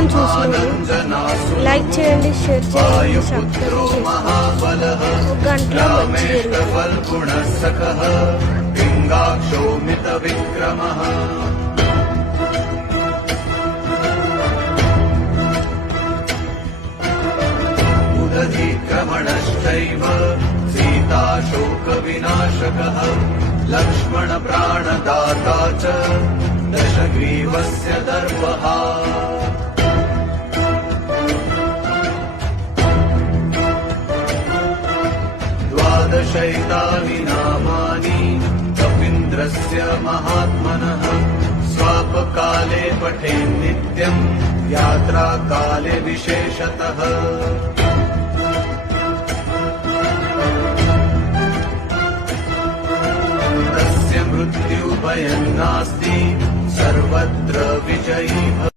వీడియోని చూసినప్పుడు లైక్ చేయండి, షేర్ చేయండి, సబ్స్క్రైబ్ చేసుకోండి. ఒక గంటలో మంచి क्रमणश्चैव सीताशोकविनाशकः लक्ष्मणप्राणदाता च दशग्रीवस्य दर्पः द्वादशैतानि नामानि कपीन्द्रस्य महात्मनः स्वापकाले पठेन् नित्यम् यात्राकाले विशेषतः मृत्युभयं नास्ति सर्वत्र विजयी